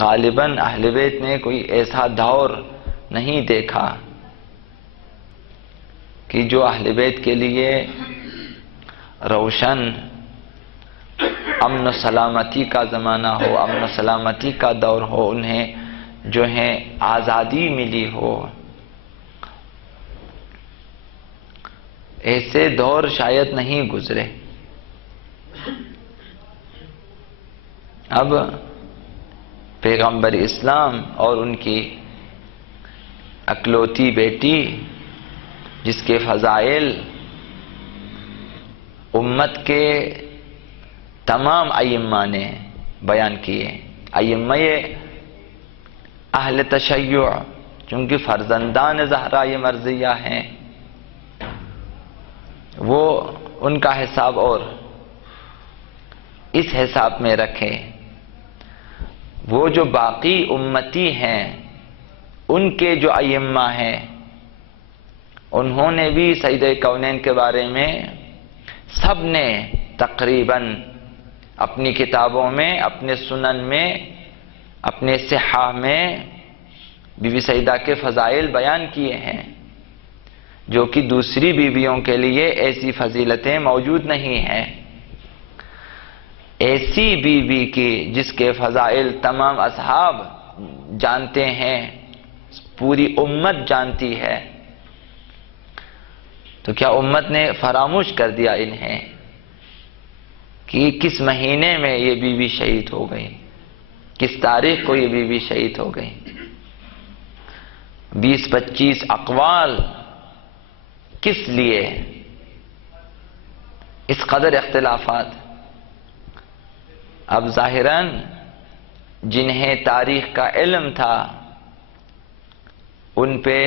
غالباً اہل بیت نے کوئی ایسا دور نہیں دیکھا کہ جو اہل بیت کے لیے روشن امن و سلامتی کا زمانہ ہو، امن و سلامتی کا دور ہو، انہیں جو ہے آزادی ملی ہو. ایسے دور شاید نہیں گزرے. اب پیغمبر اسلام اور ان کی اکلوتی بیٹی جس کے فضائل امت کے تمام ائمہ نے بیان کیے، ائمہ اہل تشیع چونکہ فرزندان زہرا یہ مرضیہ ہیں، وہ ان کا حساب اور اس حساب میں رکھیں. وہ جو باقی امتی ہیں ان کے جو ائمہ ہیں انہوں نے بھی سید کونین کے بارے میں سب نے تقریباً اپنی کتابوں میں، اپنے سنن میں، اپنے صحاح میں بی بی سیدہ کے فضائل بیان کیے ہیں، جو کہ دوسری بیویوں کے لیے ایسی فضیلتیں موجود نہیں ہیں. ایسی بیوی کی جس کے فضائل تمام اصحاب جانتے ہیں، پوری امت جانتی ہے، تو کیا امت نے فراموش کر دیا انہیں کہ کس مہینے میں یہ بیوی شہید ہو گئی، کس تاریخ کو یہ بیوی شہید ہو گئی؟ 20-25 اقوال کس لیے؟ اس قدر اختلافات. اب ظاہراً جنہیں تاریخ کا علم تھا ان پہ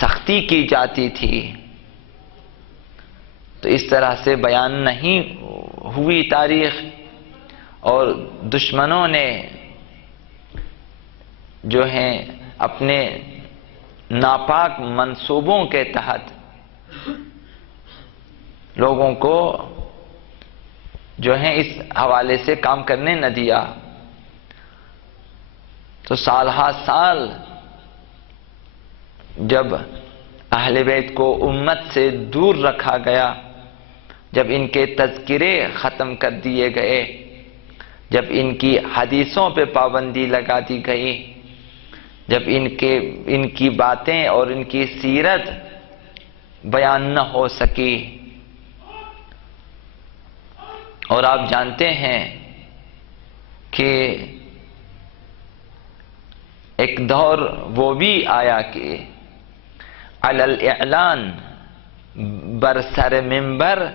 سختی کی جاتی تھی، تو اس طرح سے بیان نہیں ہوئی تاریخ، اور دشمنوں نے جو ہیں اپنے ناپاک منصوبوں کے تحت لوگوں کو جو ہیں اس حوالے سے کام کرنے نہ دیا. تو سال ہا سال جب اہل بیت کو امت سے دور رکھا گیا، جب ان کے تذکرے ختم کر دیے گئے، جب ان کی حدیثوں پہ پابندی لگا دی گئی، جب ان کی باتیں اور ان کی سیرت بیان نہ ہو سکی. اور آپ جانتے ہیں کہ ایک دور وہ بھی آیا کہ علی الاعلان برسر منبر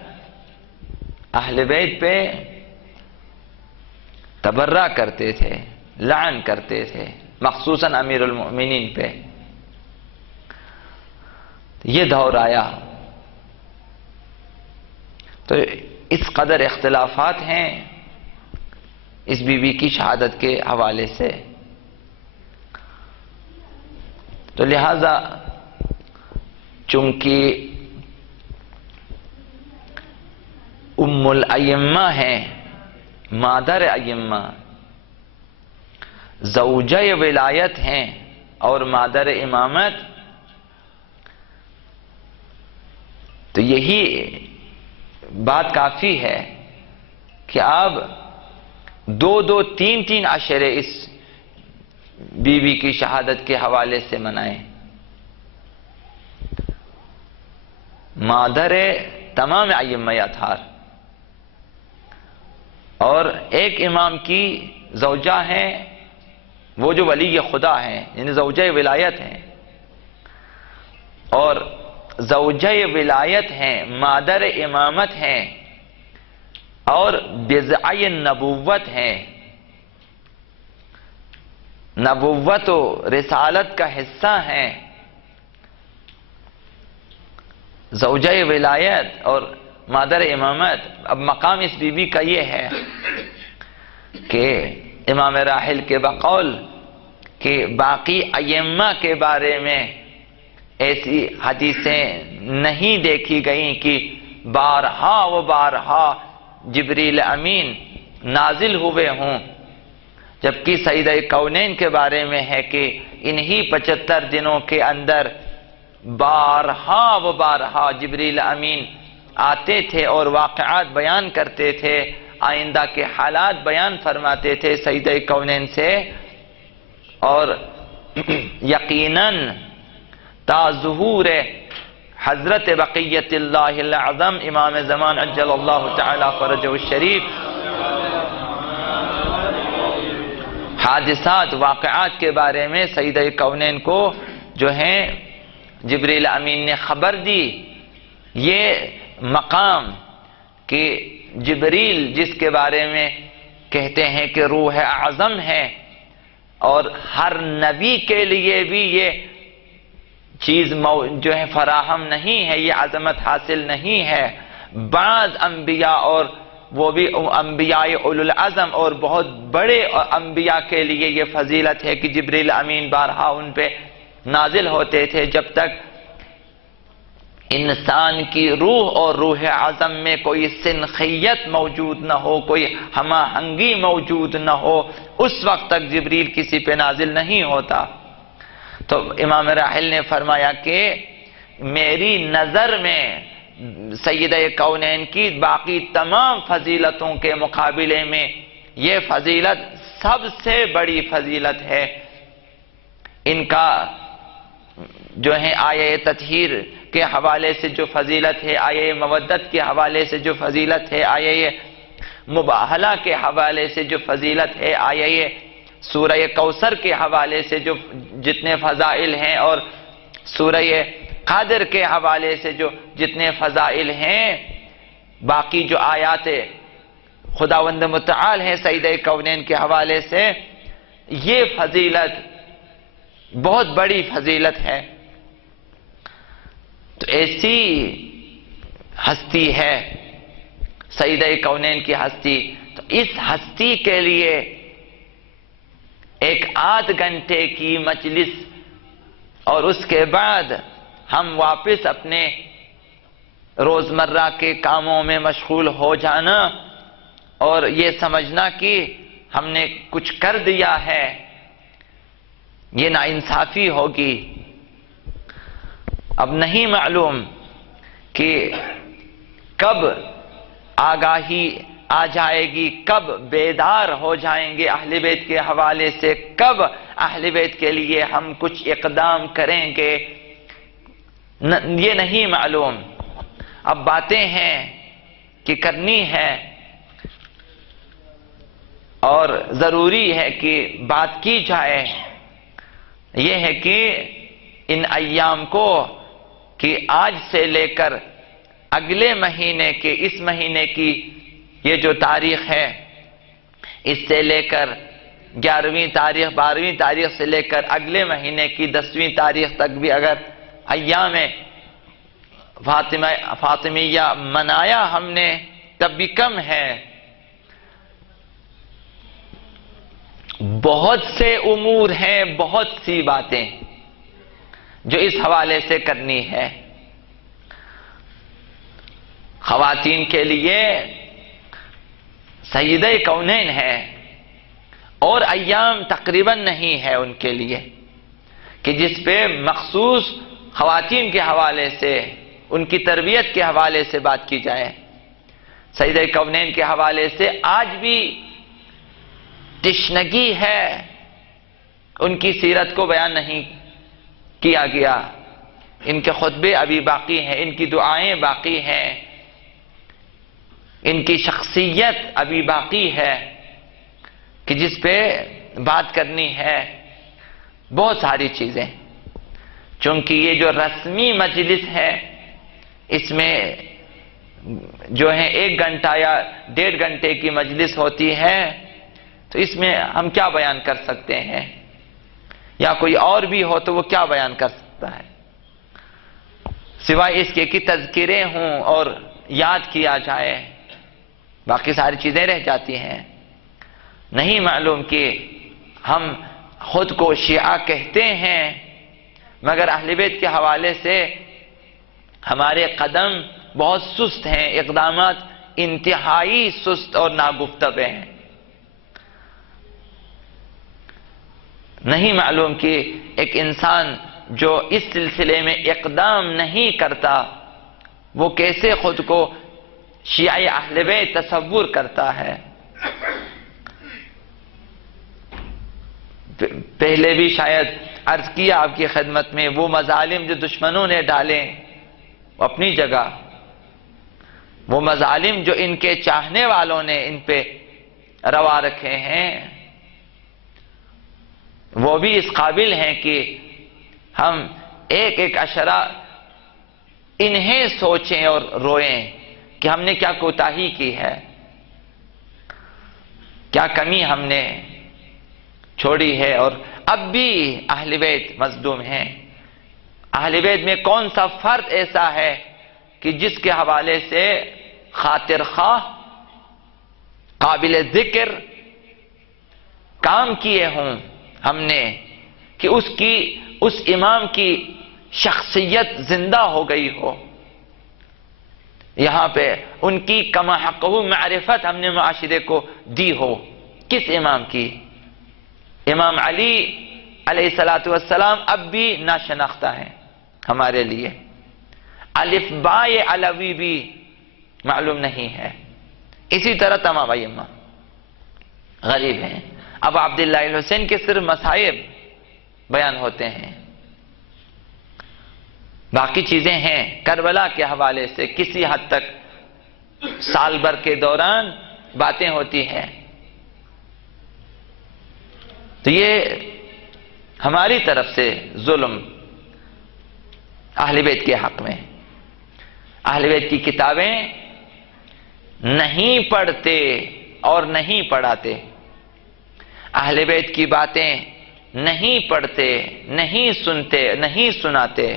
اہل بیت پہ تبرہ کرتے تھے، لعن کرتے تھے، مخصوصاً امیر المؤمنین پہ. یہ دور آیا. تو اس قدر اختلافات ہیں اس بیوی کی شہادت کے حوالے سے. تو لہذا چونکہ ام الائمہ ہیں، مادر ائمہ، زوجہ ولایت ہیں اور مادر امامت، تو یہی بات کافی ہے کہ آپ 2-2 3-3 عشرے اس بیوی کی شہادت کے حوالے سے منائیں. مادر تمام ائمہ اطہار اور ایک امام کی زوجہ ہیں، وہ جو ولی خدا ہیں، یعنی زوجہ ولایت ہیں، اور زوجہ ولایت ہیں، مادر امامت ہیں، اور بضعہ نبوت ہیں. نبوت و رسالت کا حصہ ہیں. زوجہ ولایت اور مادر امامت. اب مقام اس بی بی کا یہ ہے کہ امام راحل کے بقول کہ باقی ائمہ کے بارے میں ایسی حدیثیں نہیں دیکھی گئیں کہ بارہا و بارہا جبریل امین نازل ہوئے ہوں جبکہ سیدہ کونین کے بارے میں ہے کہ انہی 75 دنوں کے اندر بارہا و بارہا جبریل امین آتے تھے اور واقعات بیان کرتے تھے، آئندہ کے حالات بیان فرماتے تھے سیدہ کونین سے، اور یقیناً تا ظہور حضرت بقیت اللہ العظم امام زمان عجل اللہ تعالی فرجہ الشریف حادثات واقعات کے بارے میں سیدہ کونین کو جو ہیں جبریل امین نے خبر دی۔ یہ مقام کہ جبریل جس کے بارے میں کہتے ہیں کہ روح اعظم ہے، اور ہر نبی کے لیے بھی یہ چیز جو ہے فراہم نہیں ہے، یہ عظمت حاصل نہیں ہے۔ بعض انبیاء اور وہ بھی انبیاء اولو العظم اور بہت بڑے انبیاء کے لیے یہ فضیلت ہے کہ جبریل امین بارہا ان پہ نازل ہوتے تھے جب تک انسان کی روح اور روح اعظم میں کوئی سنخیت موجود نہ ہو، کوئی ہم آہنگی موجود نہ ہو، اس وقت تک جبریل کسی پہ نازل نہیں ہوتا۔ تو امام راحل نے فرمایا کہ میری نظر میں سیدہ کونین کی باقی تمام فضیلتوں کے مقابلے میں یہ فضیلت سب سے بڑی فضیلت ہے۔ ان کا جو ہے آیہ تطہیر کے حوالے سے جو فضیلت ہے، آیہ مودت کے حوالے سے جو فضیلت ہے، آیہ مباہلہ کے حوالے سے جو فضیلت ہے، آیہ سورہ کوثر کے حوالے سے جو جتنے فضائل ہیں، اور سورہ قادر کے حوالے سے جو جتنے فضائل ہیں، باقی جو آیات خداوند متعال ہیں سیدہ کونین کے حوالے سے، یہ فضیلت بہت بڑی فضیلت ہے۔ تو ایسی ہستی ہے سیدہ کونین کی ہستی، تو اس ہستی کے لیے ایک آدھ گھنٹے کی مجلس اور اس کے بعد ہم واپس اپنے روزمرہ کے کاموں میں مشغول ہو جانا اور یہ سمجھنا کہ ہم نے کچھ کر دیا ہے، یہ ناانصافی ہوگی۔ اب نہیں معلوم کہ کب آگاہی آ جائے گی، کب بیدار ہو جائیں گے اہل بیت کے حوالے سے، کب اہل بیت کے لیے ہم کچھ اقدام کریں گے، یہ نہیں معلوم۔ اب باتیں ہیں کہ کرنی ہے اور ضروری ہے کہ بات کی جائے، یہ ہے کہ ان ایام کو کہ آج سے لے کر اگلے مہینے کے اس مہینے کی یہ جو تاریخ ہے، اس سے لے کر 11ویں تاریخ 12ویں تاریخ سے لے کر اگلے مہینے کی 10ویں تاریخ تک بھی اگر ایام فاطمیہ منایا ہم نے تب بھی کم ہے۔ بہت سے امور ہیں، بہت سی باتیں جو اس حوالے سے کرنی ہے۔ خواتین کے لیے سیدہ کونین ہے اور ایام تقریباً نہیں ہے ان کے لیے کہ جس پہ مخصوص خواتین کے حوالے سے، ان کی تربیت کے حوالے سے بات کی جائے۔ سیدہ کونین کے حوالے سے آج بھی تشنگی ہے، ان کی سیرت کو بیان نہیں کیا گیا، ان کے خطبے ابھی باقی ہیں، ان کی دعائیں باقی ہیں، ان کی شخصیت ابھی باقی ہے کہ جس پہ بات کرنی ہے۔ بہت ساری چیزیں، چونکہ یہ جو رسمی مجلس ہے اس میں جو ہے 1 گھنٹہ یا 1.5 گھنٹے کی مجلس ہوتی ہے، تو اس میں ہم کیا بیان کر سکتے ہیں، یا کوئی اور بھی ہو تو وہ کیا بیان کر سکتا ہے، سوائے اس کے کہ تذکرے ہوں اور یاد کیا جائے، باقی ساری چیزیں رہ جاتی ہیں۔ نہیں معلوم کہ ہم خود کو شیعہ کہتے ہیں مگر اہل بیت کے حوالے سے ہمارے قدم بہت سست ہیں، اقدامات انتہائی سست اور ناگفتگو ہیں۔ نہیں معلوم کہ ایک انسان جو اس سلسلے میں اقدام نہیں کرتا وہ کیسے خود کو شیعہ اہل بیت تصور کرتا ہے۔ پہلے بھی شاید عرض کیا آپ کی خدمت میں، وہ مظالم جو دشمنوں نے ڈالے اپنی جگہ، وہ مظالم جو ان کے چاہنے والوں نے ان پہ روا رکھے ہیں، وہ بھی اس قابل ہیں کہ ہم ایک ایک اشرہ انہیں سوچیں اور روئیں کہ ہم نے کیا کوتاہی کی ہے، کیا کمی ہم نے چھوڑی ہے۔ اور اب بھی اہل بیت مظلوم ہیں۔ اہل بیت میں کون سا فرد ایسا ہے کہ جس کے حوالے سے خاطر خواہ قابل ذکر کام کیے ہوں ہم نے کہ اس امام کی شخصیت زندہ ہو گئی ہو، یہاں پہ ان کی کما حقہ معرفت ہم نے معاشرے کو دی ہو۔ کس امام کی؟ امام علی علیہ السلام اب بھی ناشناختہ ہیں ہمارے لیے، الف بائے علوی بھی معلوم نہیں ہے۔ اسی طرح تمام ائمہ غریب ہیں۔ اب عبداللہ الحسین کے صرف مصائب بیان ہوتے ہیں، باقی چیزیں ہیں کربلا کے حوالے سے کسی حد تک سال بھر کے دوران باتیں ہوتی ہیں۔ تو یہ ہماری طرف سے ظلم اہل بیت کے حق میں۔ اہل بیت کی کتابیں نہیں پڑھتے اور نہیں پڑھاتے، اہل بیت کی باتیں نہیں پڑھتے، نہیں سنتے، نہیں سناتے۔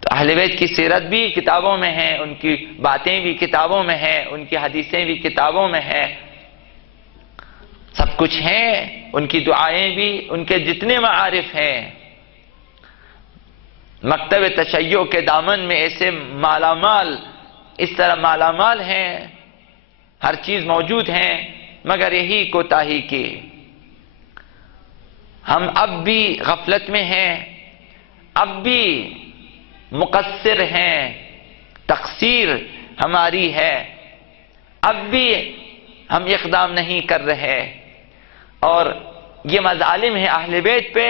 تو اہل بیت کی سیرت بھی کتابوں میں ہے، ان کی باتیں بھی کتابوں میں ہیں، ان کی حدیثیں بھی کتابوں میں ہیں، سب کچھ ہیں، ان کی دعائیں بھی، ان کے جتنے معارف ہیں۔ مکتب تشیع کے دامن میں ایسے مالا مال، اس طرح مالا مال ہیں، ہر چیز موجود ہیں، مگر یہی کوتاہی کی ہم اب بھی غفلت میں ہیں، اب بھی مقصر ہیں، تقصیر ہماری ہے، اب بھی ہم اقدام نہیں کر رہے۔ اور یہ مظالم ہے اہل بیت پہ،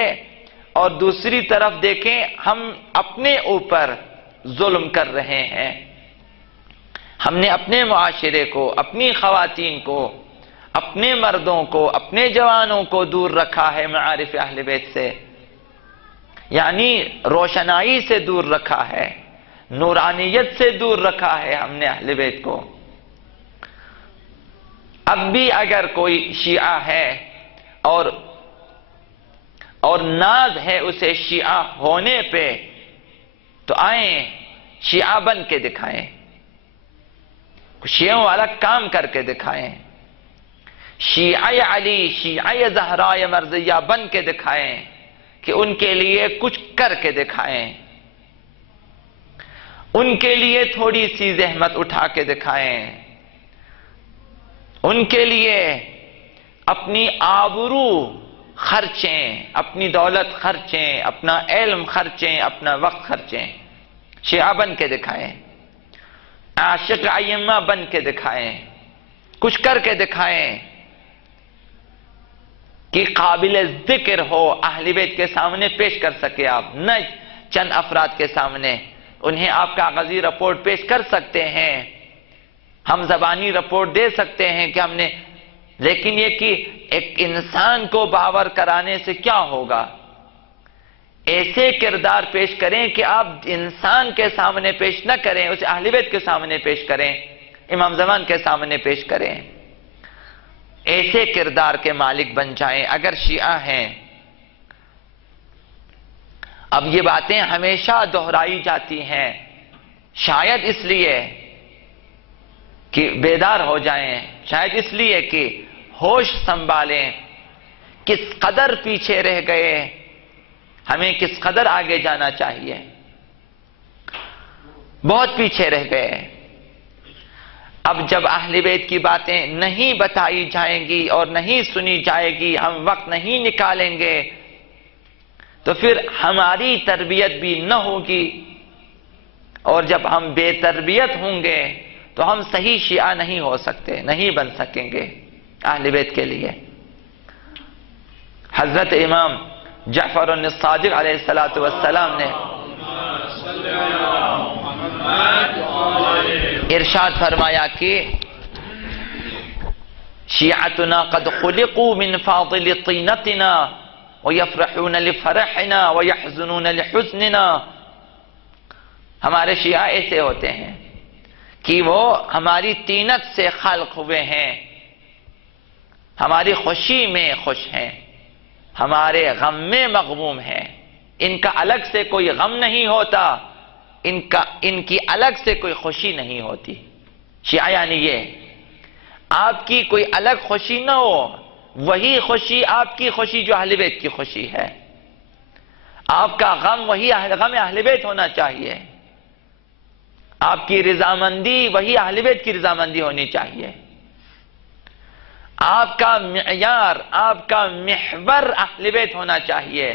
اور دوسری طرف دیکھیں ہم اپنے اوپر ظلم کر رہے ہیں۔ ہم نے اپنے معاشرے کو، اپنی خواتین کو، اپنے مردوں کو، اپنے جوانوں کو دور رکھا ہے معارف اہل بیت سے، یعنی روشنائی سے دور رکھا ہے، نورانیت سے دور رکھا ہے ہم نے اہل بیت کو۔ اب بھی اگر کوئی شیعہ ہے اور ناز ہے اسے شیعہ ہونے پہ، تو آئیں شیعہ بن کے دکھائیں، شیعوں والا کام کر کے دکھائیں، شیعہ علی، شیعہ زہرا مرضیہ بن کے دکھائیں، کہ ان کے لیے کچھ کر کے دکھائیں، ان کے لیے تھوڑی سی زحمت اٹھا کے دکھائیں، ان کے لیے اپنی آبرو خرچیں، اپنی دولت خرچیں، اپنا علم خرچیں، اپنا وقت خرچیں، شیعہ بن کے دکھائیں، عاشق ائمہ بن کے دکھائیں، کچھ کر کے دکھائیں کہ قابل ذکر ہو، اہل بیت کے سامنے پیش کر سکے آپ، نہ چند افراد کے سامنے۔ انہیں آپ کاغذی رپورٹ پیش کر سکتے ہیں، ہم زبانی رپورٹ دے سکتے ہیں کہ ہم نے، لیکن یہ کہ ایک انسان کو باور کرانے سے کیا ہوگا؟ ایسے کردار پیش کریں کہ آپ انسان کے سامنے پیش نہ کریں، اسے اہل بیت کے سامنے پیش کریں، امام زمان کے سامنے پیش کریں، ایسے کردار کے مالک بن جائیں اگر شیعہ ہیں۔ اب یہ باتیں ہمیشہ دہرائی جاتی ہیں، شاید اس لیے کہ بیدار ہو جائیں، شاید اس لیے کہ ہوش سنبھالیں، کس قدر پیچھے رہ گئے، ہمیں کس قدر آگے جانا چاہیے، بہت پیچھے رہ گئے۔ اب جب اہل بیت کی باتیں نہیں بتائی جائیں گی اور نہیں سنی جائے گی، ہم وقت نہیں نکالیں گے، تو پھر ہماری تربیت بھی نہ ہوگی، اور جب ہم بے تربیت ہوں گے تو ہم صحیح شیعہ نہیں ہو سکتے، نہیں بن سکیں گے اہل بیت کے لیے۔ حضرت امام جعفر الصادق علیہ السلام نے ارشاد فرمایا کہ شیعتنا قد خلقوا من فاضل طینتنا ویفرحون لفرحنا ویحزنون لحزننا، ہمارے شیعہ ایسے ہوتے ہیں کہ وہ ہماری طینت سے خلق ہوئے ہیں، ہماری خوشی میں خوش ہیں، ہمارے غم میں مغموم ہیں، ان کا الگ سے کوئی غم نہیں ہوتا، ان کی الگ سے کوئی خوشی نہیں ہوتی۔ شیعہ یعنی یہ آپ کی کوئی الگ خوشی نہ ہو، وہی خوشی آپ کی خوشی جو اہل بیت کی خوشی ہے، آپ کا غم وہی غم اہل بیت ہونا چاہیے، آپ کی رضامندی وہی اہل بیت کی رضامندی ہونی چاہیے، آپ کا معیار، آپ کا محور اہل بیت ہونا چاہیے۔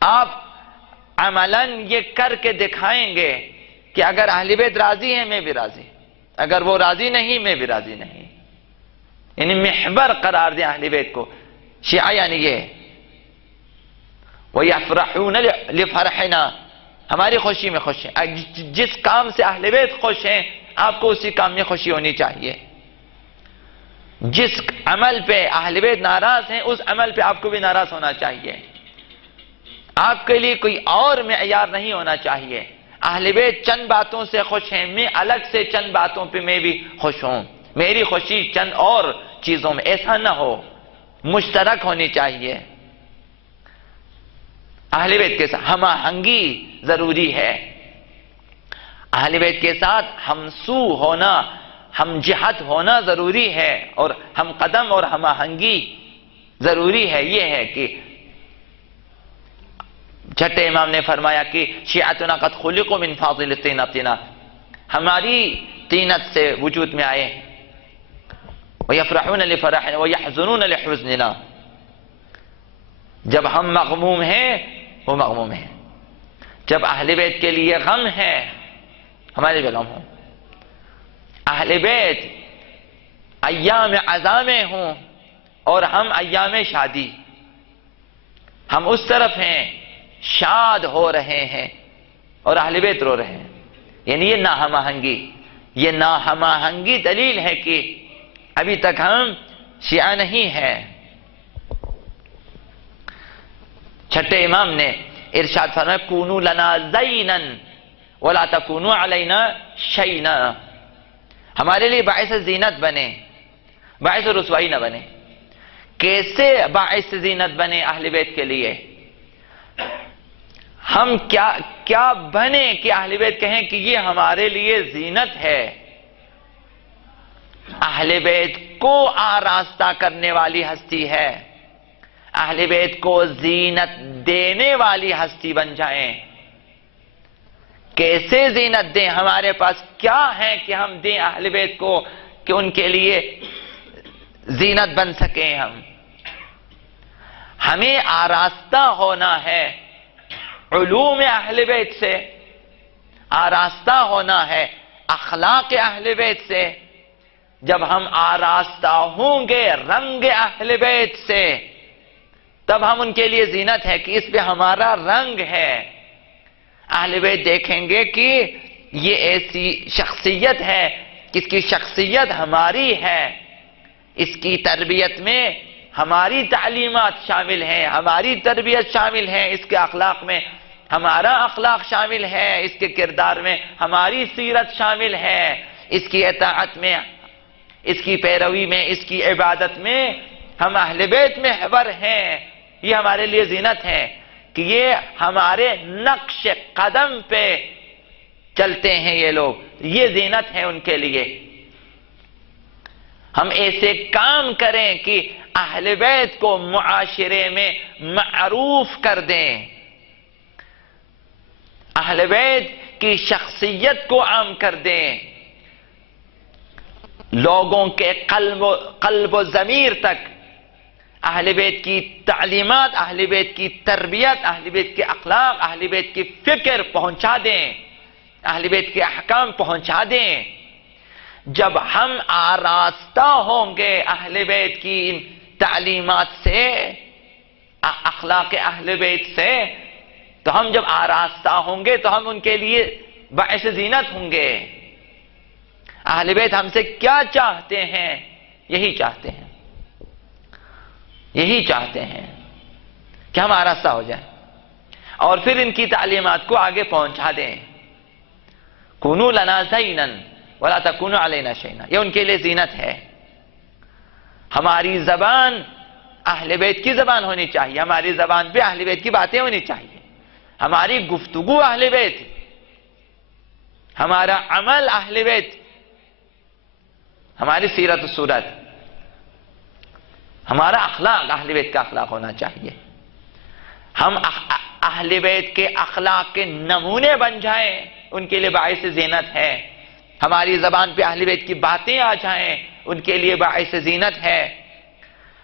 آپ عملاً یہ کر کے دکھائیں گے کہ اگر اہل بیت راضی ہیں میں بھی راضی، اگر وہ راضی نہیں میں بھی راضی نہیں، یعنی محور قرار دیں اہل بیت کو۔ شیعہ یعنی یہ وَيَفْرَحُونَ لِفَرْحِنَا، ہماری خوشی میں خوش ہیں، جس کام سے اہل بیت خوش ہیں آپ کو اسی کام میں خوشی ہونی چاہیے، جس عمل پہ اہل بیت ناراض ہیں اس عمل پہ آپ کو بھی ناراض ہونا چاہیے، آپ کے لیے کوئی اور معیار نہیں ہونا چاہیے۔ اہل بیت چند باتوں سے خوش ہیں، میں الگ سے چند باتوں پہ میں بھی خوش ہوں، میری خوشی چند اور چیزوں میں، ایسا نہ ہو، مشترک ہونی چاہیے۔ اہل بیت کے ساتھ ہم آہنگی ضروری ہے، اہل بیت کے ساتھ ہمسو ہونا، ہم جہت ہونا ضروری ہے، اور ہم قدم اور ہم آہنگی ضروری ہے۔ یہ ہے کہ چھٹے امام نے فرمایا کہ شیعتنا قد خلقوا من فاضل طینتنا، ہماری طینت سے وجود میں آئے، وَيَفْرَحُونَ لِفَرَحِنَا وَيَحْزُنُونَ لِحُزْنِنَا، جب ہم مغموم ہیں وہ مغموم ہیں، جب اہل بیت کے لیے غم ہے ہمارے بھی غم ہوں، اہل بیت ایام عزامے ہوں اور ہم ایام شادی، ہم اس طرف ہیں شاد ہو رہے ہیں اور اہل بیت رو رہے ہیں، یعنی یہ ناہم آہنگی، یہ ناہم آہنگی دلیل ہے کہ ابھی تک ہم شیعہ نہیں ہیں۔ چھٹے امام نے ارشاد فرمایا کونوا لنا زینا ولا تکونوا علینا شینا، ہمارے لیے باعث زینت بنے، باعث رسوائی نہ بنے۔ کیسے باعث زینت بنے اہل بیت کے لیے؟ ہم کیا بنے کہ اہل بیت کہیں کہ یہ ہمارے لیے زینت ہے؟ اہل بیت کو آراستہ کرنے والی ہستی ہے، اہل بیت کو زینت دینے والی ہستی بن جائیں۔ کیسے زینت دیں؟ ہمارے پاس کیا ہے کہ ہم دیں اہل بیت کو کہ ان کے لیے زینت بن سکیں؟ ہمیں آراستہ ہونا ہے علوم اہل بیت سے، آراستہ ہونا ہے اخلاق اہل بیت سے۔ جب ہم آراستہ ہوں گے رنگ اہل بیت سے تب ہم ان کے لیے زینت ہے کہ اس پہ ہمارا رنگ ہے۔ اہل بیت دیکھیں گے کہ یہ ایسی شخصیت ہے کہ اس کی شخصیت ہماری ہے، اس کی تربیت میں ہماری تعلیمات شامل ہیں، ہماری تربیت شامل ہے، اس کے اخلاق میں ہمارا اخلاق شامل ہے، اس کے کردار میں ہماری سیرت شامل ہے، اس کی اطاعت میں، اس کی پیروی میں، اس کی عبادت میں ہم اہل بیت محور ہیں۔ یہ ہمارے لیے زینت ہے کہ یہ ہمارے نقش قدم پہ چلتے ہیں، یہ لوگ، یہ زینت ہے ان کے لیے۔ ہم ایسے کام کریں کہ اہل بیت کو معاشرے میں معروف کر دیں، اہل بیت کی شخصیت کو عام کر دیں، لوگوں کے قلب و ضمیر تک اہل بیت کی تعلیمات، اہل بیت کی تربیت، اہل بیت کے اخلاق، اہل بیت کی فکر پہنچا دیں، اہل بیت کے احکام پہنچا دیں۔ جب ہم آراستہ ہوں گے اہل بیت کی ان تعلیمات سے، اخلاق اہل بیت سے، تو ہم جب آراستہ ہوں گے تو ہم ان کے لیے باعث زینت ہوں گے۔ اہل بیت ہم سے کیا چاہتے ہیں؟ یہی چاہتے ہیں، یہی چاہتے ہیں کہ ہم آراستہ ہو جائیں اور پھر ان کی تعلیمات کو آگے پہنچا دیں۔ کونوا لنا زینا ولا تکونوا علینا شینا، یہ ان کے لیے زینت ہے۔ ہماری زبان اہل بیت کی زبان ہونی چاہیے، ہماری زبان پہ اہل بیت کی باتیں ہونی چاہیے، ہماری گفتگو اہل بیت، ہمارا عمل اہل بیت، ہماری سیرت و صورت، ہمارا اخلاق اہل بیت کا اخلاق ہونا چاہیے۔ ہم اہل بیت کے اخلاق کے نمونے بن جائیں، ان کے لیے باعث زینت ہے۔ ہماری زبان پہ اہل بیت کی باتیں آ جائیں، ان کے لیے باعث زینت ہے۔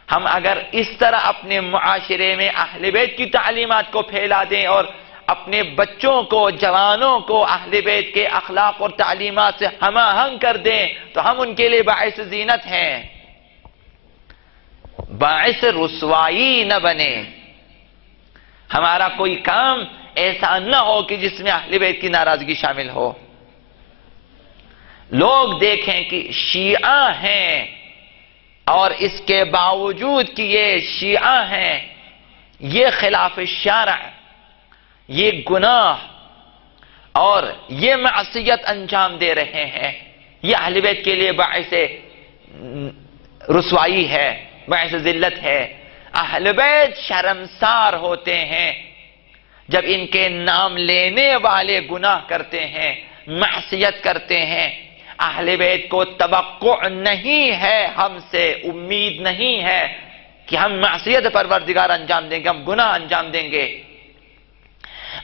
ہم اگر اس طرح اپنے معاشرے میں اہل بیت کی تعلیمات کو پھیلا دیں اور اپنے بچوں کو، جوانوں کو اہل بیت کے اخلاق اور تعلیمات سے ہم آہنگ کر دیں تو ہم ان کے لیے باعث زینت ہیں، باعث رسوائی نہ بنے۔ ہمارا کوئی کام ایسا نہ ہو کہ جس میں اہل بیت کی ناراضگی شامل ہو۔ لوگ دیکھیں کہ شیعہ ہیں اور اس کے باوجود کہ یہ شیعہ ہیں، یہ خلاف شرع، یہ گناہ اور یہ معصیت انجام دے رہے ہیں، یہ اہل بیت کے لیے باعث رسوائی ہے، باعث ذلت ہے۔ اہل بیت شرمسار ہوتے ہیں جب ان کے نام لینے والے گناہ کرتے ہیں، معصیت کرتے ہیں۔ اہل بیت کو توقع نہیں ہے، ہم سے امید نہیں ہے کہ ہم معصیت پروردگار انجام دیں گے، ہم گناہ انجام دیں گے۔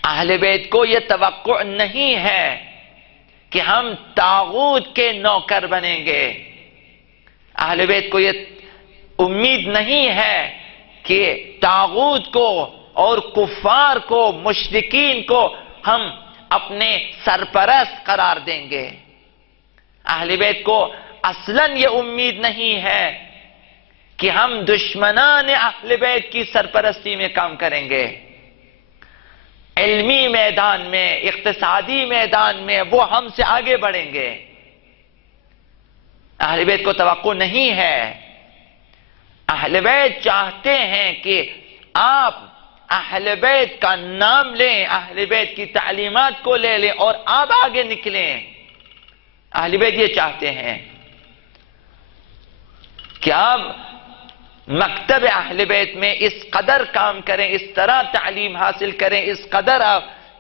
اہل بیت کو یہ توقع نہیں ہے کہ ہم طاغوت کے نوکر بنیں گے۔ اہل بیت کو یہ امید نہیں ہے کہ طاغوت کو اور کفار کو، مشرکین کو ہم اپنے سرپرست قرار دیں گے۔ اہل بیت کو اصلاً یہ امید نہیں ہے کہ ہم دشمنان اہل بیت کی سرپرستی میں کام کریں گے۔ علمی میدان میں، اقتصادی میدان میں وہ ہم سے آگے بڑھیں گے۔ اہل بیت کو توقع نہیں ہے۔ اہل بیت چاہتے ہیں کہ آپ اہل بیت کا نام لیں، اہل بیت کی تعلیمات کو لے لیں اور آپ آگے نکلیں۔ اہل بیت یہ چاہتے ہیں کہ آپ مکتب اہل بیت میں اس قدر کام کریں، اس طرح تعلیم حاصل کریں، اس قدر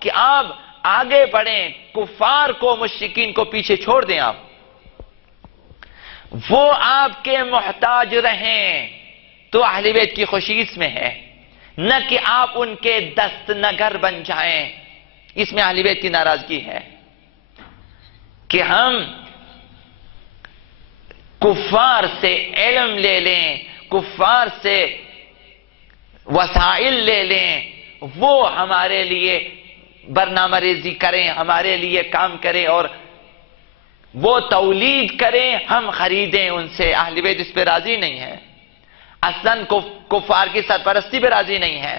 کہ آپ آگے بڑھیں، کفار کو، مشرکین کو پیچھے چھوڑ دیں۔ آپ وہ آپ کے محتاج رہیں تو اہل بیت کی خوشی اس میں ہے، نہ کہ آپ ان کے دست نگر بن جائیں۔ اس میں اہل بیت کی ناراضگی ہے کہ ہم کفار سے علم لے لیں، کفار سے وسائل لے لیں، وہ ہمارے لیے برنامہ ریزی کریں، ہمارے لیے کام کریں اور وہ تولید کریں، ہم خریدیں ان سے۔ اہل بیت اس پہ راضی نہیں ہے، اصلاً کفار کی سرپرستی پہ راضی نہیں ہے۔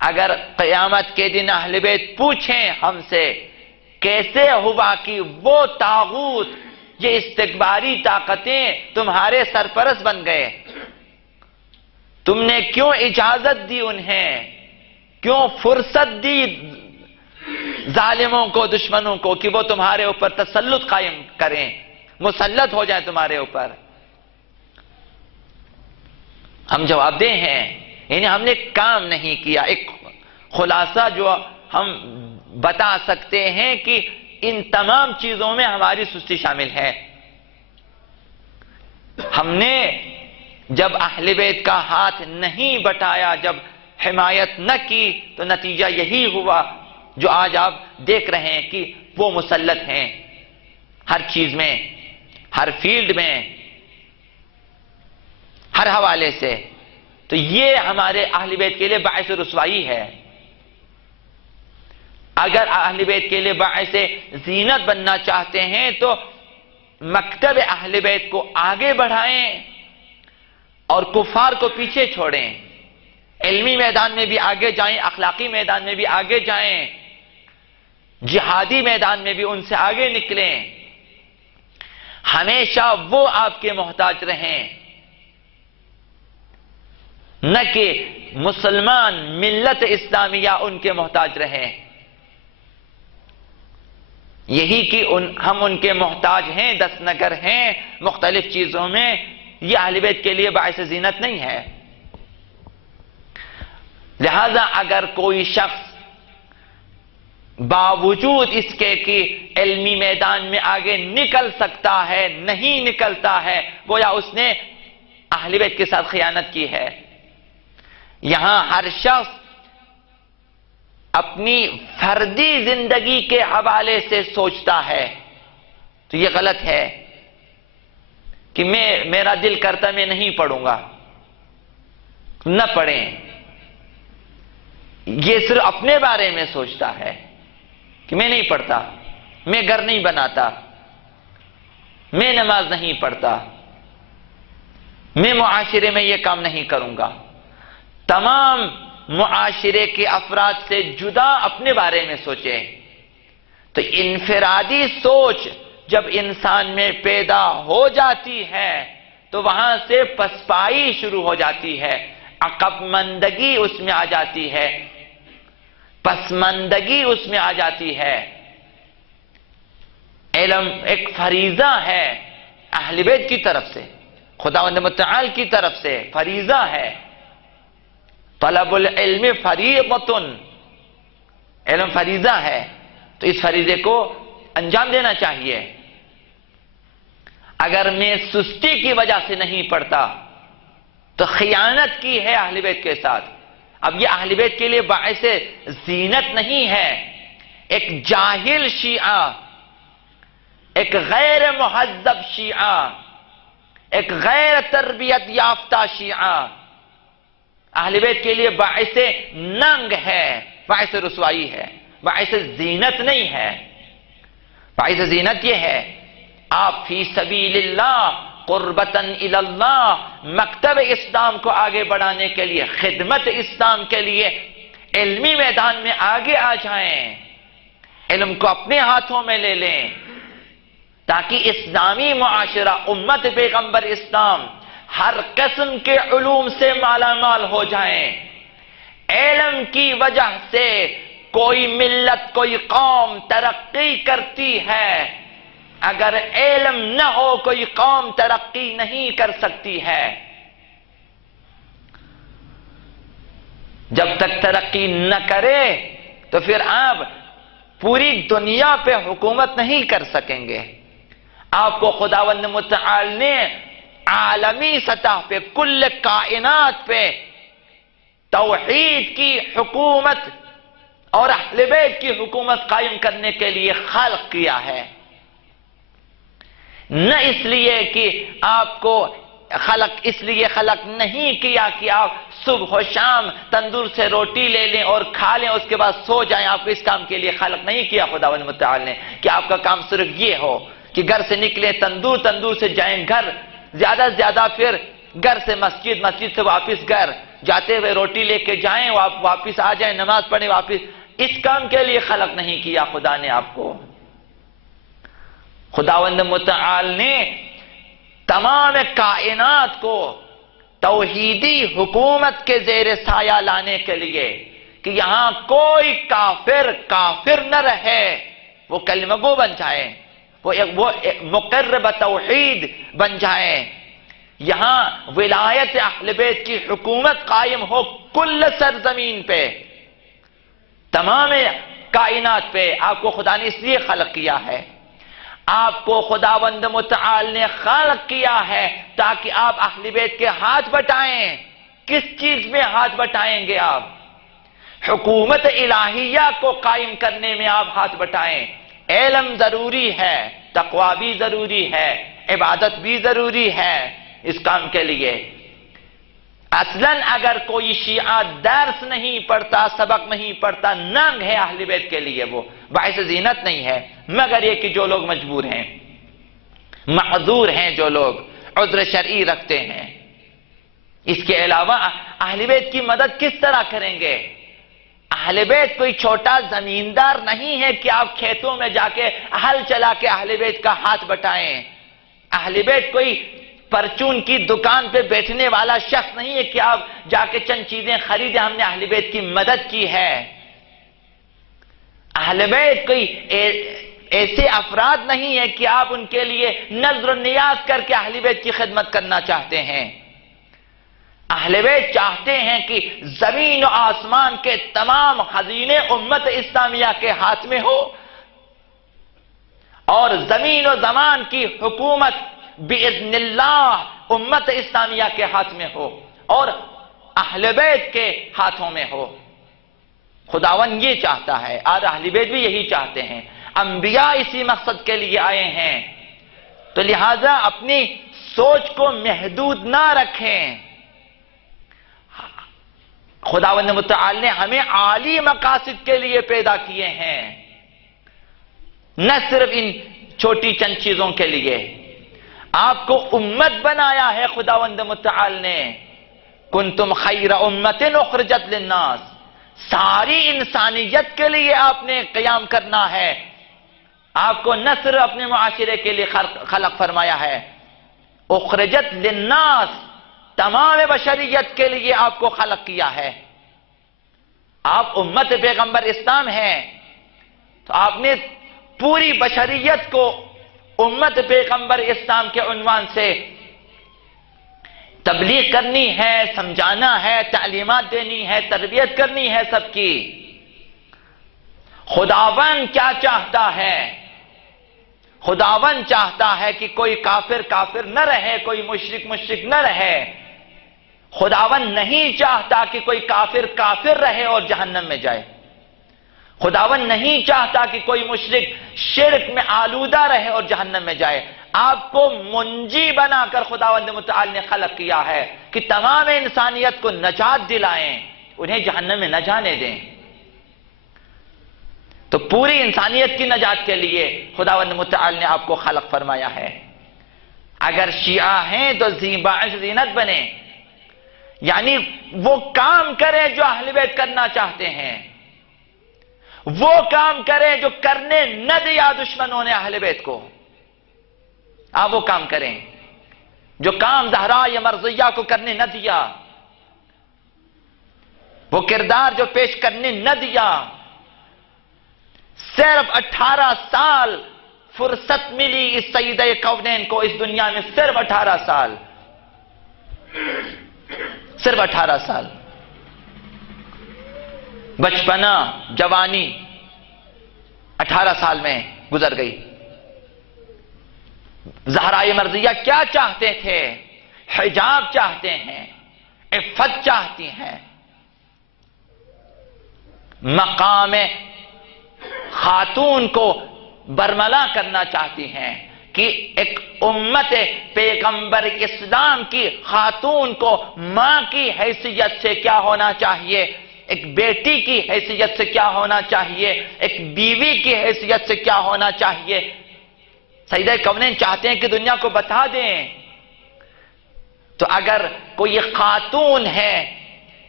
اگر قیامت کے دن اہل بیت پوچھیں ہم سے کیسے ہوا کہ وہ طاغوت، یہ استکباری طاقتیں تمہارے سرپرست بن گئے، تم نے کیوں اجازت دی انہیں، کیوں فرصت دی ظالموں کو، دشمنوں کو کہ وہ تمہارے اوپر تسلط قائم کریں، مسلط ہو جائیں تمہارے اوپر؟ ہم جواب دہ ہیں، یعنی ہم نے کام نہیں کیا۔ ایک خلاصہ جو ہم بتا سکتے ہیں کہ ان تمام چیزوں میں ہماری سستی شامل ہے۔ ہم نے جب اہل بیت کا ہاتھ نہیں بٹایا، جب حمایت نہ کی تو نتیجہ یہی ہوا جو آج آپ دیکھ رہے ہیں کہ وہ مسلط ہیں ہر چیز میں۔ ہر فیلڈ میں، ہر حوالے سے، تو یہ ہمارے اہل بیت کے لیے باعث رسوائی ہے۔ اگر اہل بیت کے لیے باعث زینت بننا چاہتے ہیں تو مکتب اہل بیت کو آگے بڑھائیں اور کفار کو پیچھے چھوڑیں، علمی میدان میں بھی آگے جائیں، اخلاقی میدان میں بھی آگے جائیں، جہادی میدان میں بھی ان سے آگے نکلیں، ہمیشہ وہ آپ کے محتاج رہیں، نہ کہ مسلمان ملت اسلامیہ ان کے محتاج رہیں۔ یہی کہ ہم ان کے محتاج ہیں، دست نگر ہیں مختلف چیزوں میں، یہ اہل بیت کے لیے باعث زینت نہیں ہے۔ لہذا اگر کوئی شخص باوجود اس کے کہ علمی میدان میں آگے نکل سکتا ہے نہیں نکلتا ہے، گویا اس نے اہل بیت کے ساتھ خیانت کی ہے۔ یہاں ہر شخص اپنی فردی زندگی کے حوالے سے سوچتا ہے، تو یہ غلط ہے کہ میرا دل کرتا میں نہیں پڑھوں گا، نہ پڑھیں۔ یہ صرف اپنے بارے میں سوچتا ہے کہ میں نہیں پڑھتا، میں گھر نہیں بناتا، میں نماز نہیں پڑھتا، میں معاشرے میں یہ کام نہیں کروں گا۔ تمام معاشرے کے افراد سے جدا اپنے بارے میں سوچیں۔ تو انفرادی سوچ جب انسان میں پیدا ہو جاتی ہے تو وہاں سے پسپائی شروع ہو جاتی ہے، عقب مندگی اس میں آ جاتی ہے، پسماندگی اس میں آ جاتی ہے۔ علم ایک فریضہ ہے اہل بیت کی طرف سے، خداوند متعال کی طرف سے فریضہ ہے۔ طلب العلم فریضۃ، علم فریضہ ہے، تو اس فریضے کو انجام دینا چاہیے۔ اگر میں سستی کی وجہ سے نہیں پڑھتا تو خیانت کی ہے اہل بیت کے ساتھ۔ اب یہ اہل بیت کے لیے باعث زینت نہیں ہے۔ ایک جاہل شیعہ، ایک غیر مہذب شیعہ، ایک غیر تربیت یافتہ شیعہ اہل بیت کے لیے باعث ننگ ہے، باعث رسوائی ہے، باعث زینت نہیں ہے۔ باعث زینت یہ ہے آپ فی سبیل اللہ قربتاً الی اللہ، مکتب اسلام کو آگے بڑھانے کے لیے، خدمت اسلام کے لیے علمی میدان میں آگے آ جائیں، علم کو اپنے ہاتھوں میں لے لیں، تاکہ اسلامی معاشرہ، امت پیغمبر اسلام ہر قسم کے علوم سے مالا مال ہو جائیں۔ علم کی وجہ سے کوئی ملت، کوئی قوم ترقی کرتی ہے، اگر علم نہ ہو کوئی قوم ترقی نہیں کر سکتی ہے۔ جب تک ترقی نہ کرے تو پھر آپ پوری دنیا پہ حکومت نہیں کر سکیں گے۔ آپ کو خداوند متعال نے عالمی سطح پہ، کل کائنات پہ توحید کی حکومت اور اہل بیت کی حکومت قائم کرنے کے لیے خلق کیا ہے، نہ اس لیے کہ آپ کو اس لیے خلق نہیں کیا کہ آپ صبح و شام تندور سے روٹی لے لیں اور کھا لیں، اس کے بعد سو جائیں۔ آپ کو اس کام کے لیے خلق نہیں کیا خداوند متعال نے کہ آپ کا کام صرف یہ ہو کہ گھر سے نکلیں تندور سے جائیں گھر، زیادہ سے زیادہ پھر گھر سے مسجد، مسجد سے واپس گھر، جاتے ہوئے روٹی لے کے جائیں، واپس آ جائیں، نماز پڑھیں واپس۔ اس کام کے لیے خلق نہیں کیا خدا نے آپ کو۔ خداوند متعال نے تمام کائنات کو توحیدی حکومت کے زیر سایہ لانے کے لیے کہ یہاں کوئی کافر نہ رہے، وہ کلمہ گو بن جائے، وہ مقر بتوحید بن جائے، یہاں ولایت اہل بیت کی حکومت قائم ہو کل سرزمین پہ، تمام کائنات پہ۔ آپ کو خدا نے اس لیے خلق کیا ہے، آپ کو خداوند متعال نے خلق کیا ہے تاکہ آپ اہل بیت کے ہاتھ بٹائیں۔ کس چیز میں ہاتھ بٹائیں گے آپ؟ حکومت الہیہ کو قائم کرنے میں آپ ہاتھ بٹائیں۔ علم ضروری ہے، تقوی بھی ضروری ہے، عبادت بھی ضروری ہے اس کام کے لیے۔ اصلاً اگر کوئی شیعہ درس نہیں پڑھتا، سبق نہیں پڑھتا، ننگ ہے اہل بیت کے لیے، وہ باعث زینت نہیں ہے، مگر یہ کہ جو لوگ مجبور ہیں، معذور ہیں، جو لوگ عذر شرعی رکھتے ہیں۔ اس کے علاوہ اہل بیت کی مدد کس طرح کریں گے؟ اہل بیت کوئی چھوٹا زمیندار نہیں ہے کہ آپ کھیتوں میں جا کے ہل چلا کے اہل بیت کا ہاتھ بٹائیں۔ اہل بیت کوئی پرچون کی دکان پہ بیٹھنے والا شخص نہیں ہے کہ آپ جا کے چند چیزیں خریدیں، ہم نے اہل بیت کی مدد کی ہے۔ اہل بیت کوئی ایسے افراد نہیں ہے کہ آپ ان کے لیے نذر و نیاز کر کے اہل بیت کی خدمت کرنا چاہتے ہیں۔ اہل بیت چاہتے ہیں کہ زمین و آسمان کے تمام خزینے امت اسلامیہ کے ہاتھ میں ہو، اور زمین و زمان کی حکومت باذن اللہ امت اسلامیہ کے ہاتھ میں ہو اور اہل بیت کے ہاتھوں میں ہو۔ خداوند یہ چاہتا ہے اور اہل بیت بھی یہی چاہتے ہیں۔ انبیاء اسی مقصد کے لیے آئے ہیں، تو لہذا اپنی سوچ کو محدود نہ رکھیں۔ خداوند متعال نے ہمیں عالی مقاصد کے لیے پیدا کیے ہیں، نہ صرف ان چھوٹی چند چیزوں کے لیے۔ آپ کو امت بنایا ہے خداوند متعال نے، کنتم خیر امت اخرجت للناس، ساری انسانیت کے لیے آپ نے قیام کرنا ہے۔ آپ کو نہ صرف اپنے معاشرے کے لیے خلق فرمایا ہے، اخرجت للناس، تمام بشریت کے لیے آپ کو خلق کیا ہے۔ آپ امت پیغمبر اسلام ہیں، تو آپ نے پوری بشریت کو امت پیغمبر اسلام کے عنوان سے تبلیغ کرنی ہے، سمجھانا ہے، تعلیمات دینی ہے، تربیت کرنی ہے سب کی۔ خداوند کیا چاہتا ہے؟ خداوند چاہتا ہے کہ کوئی کافر کافر نہ رہے، کوئی مشرک مشرک نہ رہے۔ خداوند نہیں چاہتا کہ کوئی کافر کافر رہے اور جہنم میں جائے۔ خداوند نہیں چاہتا کہ کوئی مشرک شرک میں آلودہ رہے اور جہنم میں جائے۔ آپ کو منجی بنا کر خداوند متعال نے خلق کیا ہے کہ تمام انسانیت کو نجات دلائیں، انہیں جہنم میں نہ جانے دیں۔ تو پوری انسانیت کی نجات کے لیے خداوند متعال نے آپ کو خلق فرمایا ہے۔ اگر شیعہ ہیں تو باعث زینت بنے، یعنی وہ کام کریں جو اہل بیت کرنا چاہتے ہیں، وہ کام کریں جو کرنے نہ دیا دشمنوں نے اہل بیت کو۔ آپ وہ کام کریں جو کام زہرا یا مرضیہ کو کرنے نہ دیا، وہ کردار جو پیش کرنے نہ دیا۔ صرف 18 سال فرصت ملی اس سیدہ کونین کو اس دنیا میں، صرف 18 سال، صرف 18 سال۔ بچپنا، جوانی 18 سال میں گزر گئی۔ زہرائے مرضیہ کیا چاہتے تھے؟ حجاب چاہتے ہیں، عفت چاہتی ہیں، مقام خاتون کو برملا کرنا چاہتی ہیں کہ ایک امت پیغمبر اسلام کی خاتون کو ماں کی حیثیت سے کیا ہونا چاہیے، ایک بیٹی کی حیثیت سے کیا ہونا چاہیے، ایک بیوی کی حیثیت سے کیا ہونا چاہیے۔ سیدہ کونین چاہتے ہیں کہ دنیا کو بتا دیں۔ تو اگر کوئی خاتون ہے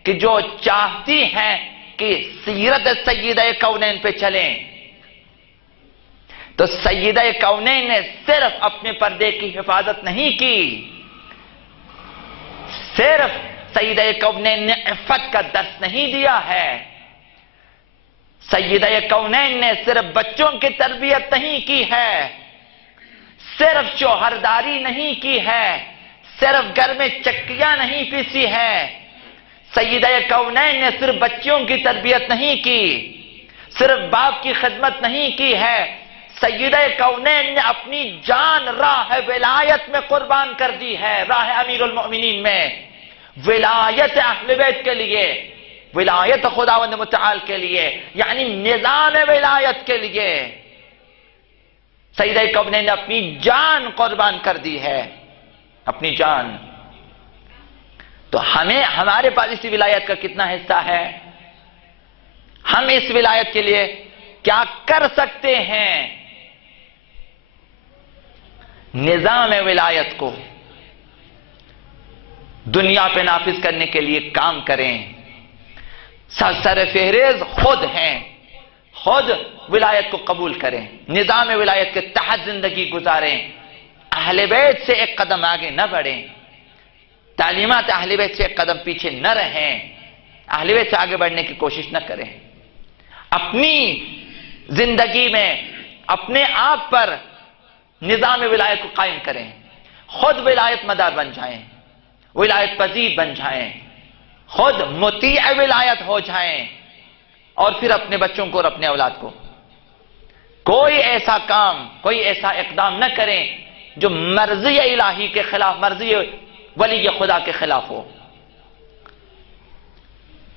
کہ جو چاہتی ہیں کہ سیرت سیدہ کونین پہ چلیں، تو سیدہ کونین نے صرف اپنے پردے کی حفاظت نہیں کی، صرف سیدہ کونین نے عفت کا درس نہیں دیا ہے، سیدہ کونین نے صرف بچوں کی تربیت نہیں کی ہے، صرف شوہرداری نہیں کی ہے، صرف گھر میں چکیاں نہیں پیسی ہے، سیدہ کونین نے صرف بچوں کی تربیت نہیں کی، صرف باپ کی خدمت نہیں کی ہے، سیدہ کونین نے اپنی جان راہ ولایت میں قربان کر دی ہے، راہ امیر المؤمنین میں، ولایت اہل بیت کے لیے، ولایت خداوند متعال کے لیے، یعنی نظام ولایت کے لیے۔ سیدہ کونین نے اپنی جان قربان کر دی ہے، اپنی جان. تو ہمارے پاس اسی ولایت کا کتنا حصہ ہے؟ ہم اس ولایت کے لیے کیا کر سکتے ہیں؟ نظام ولایت کو دنیا پہ نافذ کرنے کے لیے کام کریں. سر فہرست خود ہیں، خود ولایت کو قبول کریں، نظام ولایت کے تحت زندگی گزاریں، اہل بیت سے ایک قدم آگے نہ بڑھیں، تعلیمات اہل بیت سے ایک قدم پیچھے نہ رہیں، اہل بیت سے آگے بڑھنے کی کوشش نہ کریں. اپنی زندگی میں اپنے آپ پر نظام ولایت کو قائم کریں، خود ولایت مدار بن جائیں، ولایت پذیر بن جائیں، خود مطیع ولایت ہو جائیں، اور پھر اپنے بچوں کو اور اپنے اولاد کو کوئی ایسا کام، کوئی ایسا اقدام نہ کریں جو مرضی الہی کے خلاف، مرضی ولی خدا کے خلاف ہو.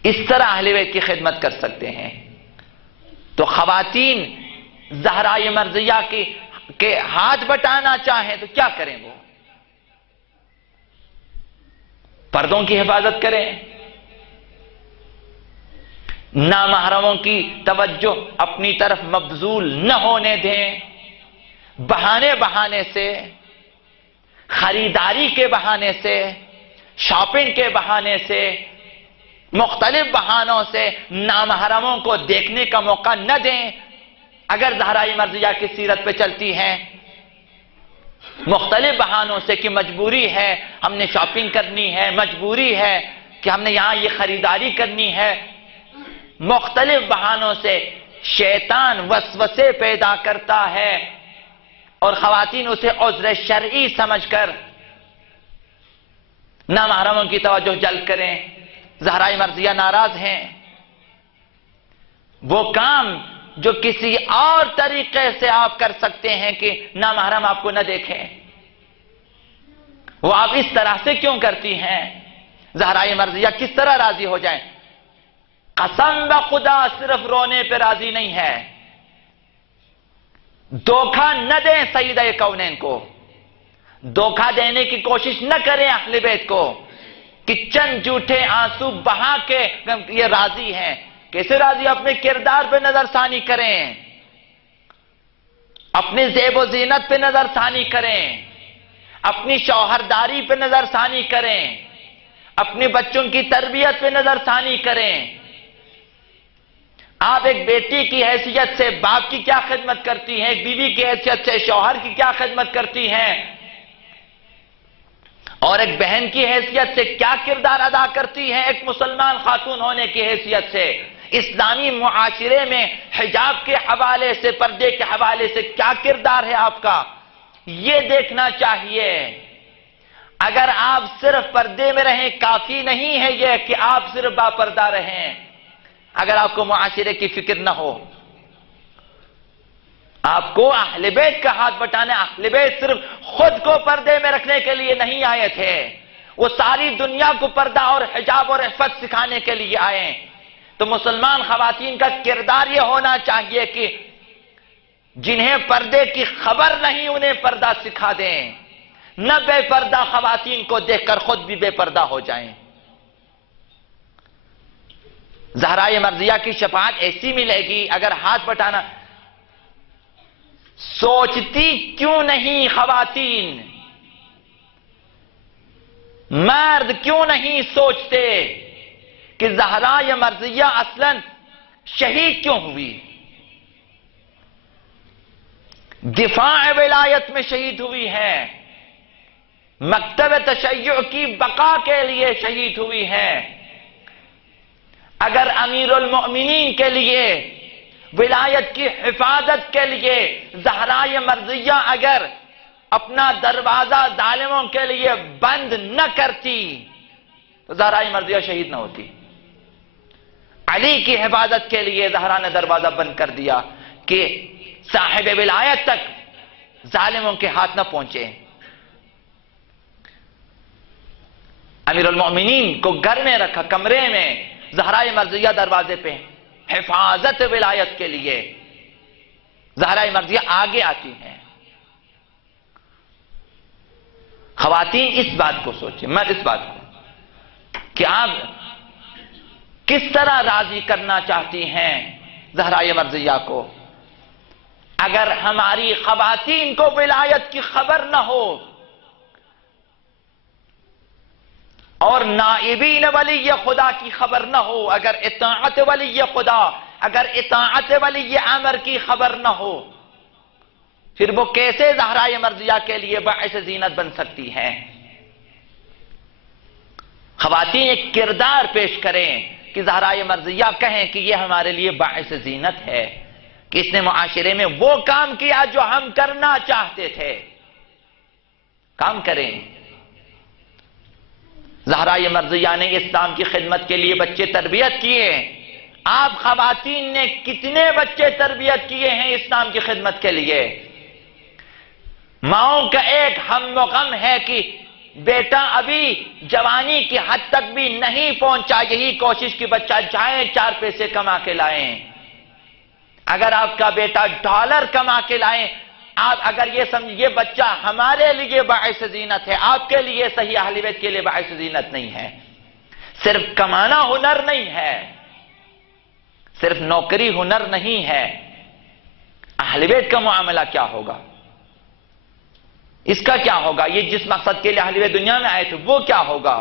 اس طرح اہل بیت کی خدمت کر سکتے ہیں. تو خواتین زہرائے مرضیہ کے ہاتھ بٹانا چاہیں تو کیا کریں؟ وہ پردوں کی حفاظت کریں، نامحرموں کی توجہ اپنی طرف مبذول نہ ہونے دیں، بہانے سے، خریداری کے بہانے سے، شاپنگ کے بہانے سے، مختلف بہانوں سے نامحرموں کو دیکھنے کا موقع نہ دیں. اگر زہرائے مرضیہ کی سیرت پہ چلتی ہیں، مختلف بہانوں سے کہ مجبوری ہے، ہم نے شاپنگ کرنی ہے، مجبوری ہے کہ ہم نے یہاں یہ خریداری کرنی ہے، مختلف بہانوں سے شیطان وسوسے پیدا کرتا ہے، اور خواتین اسے عذر شرعی سمجھ کر نامحرموں کی توجہ جلب کریں. زہرائے مرضیہ ناراض ہیں، وہ کام جو کسی اور طریقے سے آپ کر سکتے ہیں کہ نامحرم آپ کو نہ دیکھیں، وہ آپ اس طرح سے کیوں کرتی ہیں؟ زہرائے مرضیہ کس طرح راضی ہو جائیں؟ قسم بخدا صرف رونے پہ راضی نہیں ہے. دھوکہ نہ دیں سیدہ کونین کو، دھوکہ دینے کی کوشش نہ کریں اہل بیت کو کہ چند جھوٹے آنسو بہا کے یہ راضی ہیں. کیسے راضی؟ اپنے کردار پہ نظر ثانی کریں، اپنی زیب و زینت پہ نظر ثانی کریں، اپنی شوہرداری پہ نظر ثانی کریں، اپنے بچوں کی تربیت پہ نظر ثانی کریں. آپ ایک بیٹی کی حیثیت سے باپ کی کیا خدمت کرتی ہیں، ایک بیوی کی حیثیت سے شوہر کی کیا خدمت کرتی ہیں، اور ایک بہن کی حیثیت سے کیا کردار ادا کرتی ہیں، ایک مسلمان خاتون ہونے کی حیثیت سے اسلامی معاشرے میں حجاب کے حوالے سے، پردے کے حوالے سے کیا کردار ہے آپ کا، یہ دیکھنا چاہیے. اگر آپ صرف پردے میں رہیں کافی نہیں ہے یہ کہ آپ صرف باپردہ رہیں. اگر آپ کو معاشرے کی فکر نہ ہو، آپ کو اہل بیت کا ہاتھ بٹانا، اہل بیت صرف خود کو پردے میں رکھنے کے لیے نہیں آئے تھے، وہ ساری دنیا کو پردہ اور حجاب اور عفت سکھانے کے لیے آئے. تو مسلمان خواتین کا کردار یہ ہونا چاہیے کہ جنہیں پردے کی خبر نہیں انہیں پردہ سکھا دیں، نہ بے پردہ خواتین کو دیکھ کر خود بھی بے پردہ ہو جائیں. زہرائے مرضیہ کی شفاعت ایسی ملے گی اگر ہاتھ بٹانا. سوچتی کیوں نہیں خواتین، مرد کیوں نہیں سوچتے کہ زہرائے مرضیہ اصلاً شہید کیوں ہوئی؟ دفاع ولایت میں شہید ہوئی ہے، مکتب تشیع کی بقا کے لیے شہید ہوئی ہے. اگر امیر المؤمنین کے لیے، ولایت کی حفاظت کے لیے زہرائے مرضیہ اگر اپنا دروازہ ظالموں کے لیے بند نہ کرتی تو زہرائے مرضیہ شہید نہ ہوتی. علی کی حفاظت کے لیے زہرا نے دروازہ بند کر دیا کہ صاحب ولایت تک ظالموں کے ہاتھ نہ پہنچے. امیر المؤمنین کو گھر میں رکھا، کمرے میں، زہرائے مرضیہ دروازے پہ، حفاظت ولایت کے لیے. زہرائے مرضیہ آگے آتی ہیں. خواتین اس بات کو سوچیں، مرد اس بات کو، کہ آپ کس طرح راضی کرنا چاہتی ہیں زہرائے مرضیہ کو۔ اگر ہماری خواتین کو ولایت کی خبر نہ ہو اور نائبین ولی خدا کی خبر نہ ہو، اگر اطاعت ولی خدا، اگر اطاعت ولی امر کی خبر نہ ہو، پھر وہ کیسے زہرائے مرضیہ کے لیے باعث زینت بن سکتی ہیں؟ خواتین ایک کردار پیش کریں کہ زہرائے مرضیہ کہیں کہ یہ ہمارے لیے باعث زینت ہے، کہ اس نے معاشرے میں وہ کام کیا جو ہم کرنا چاہتے تھے، کام کریں۔ زہرائے مرضیہ نے اسلام کی خدمت کے لیے بچے تربیت کیے، آپ خواتین نے کتنے بچے تربیت کیے ہیں اسلام کی خدمت کے لیے؟ ماؤں کا ایک ہم و غم ہے کہ بیٹا ابھی جوانی کی حد تک بھی نہیں پہنچا، یہی کوشش کہ بچہ جائیں 4 پیسے کما کے لائیں۔ اگر آپ کا بیٹا ڈالر کما کے لائیں، آپ اگر یہ سمجھیں یہ بچہ ہمارے لیے باعث زینت ہے، آپ کے لیے صحیح اہل بیت کے لیے باعث زینت نہیں ہے۔ صرف کمانا ہنر نہیں ہے، صرف نوکری ہنر نہیں ہے۔ اہل بیت کا معاملہ کیا ہوگا؟ اس کا کیا ہوگا؟ یہ جس مقصد کے لیے اہل بیت دنیا میں آئے تھے وہ کیا ہوگا؟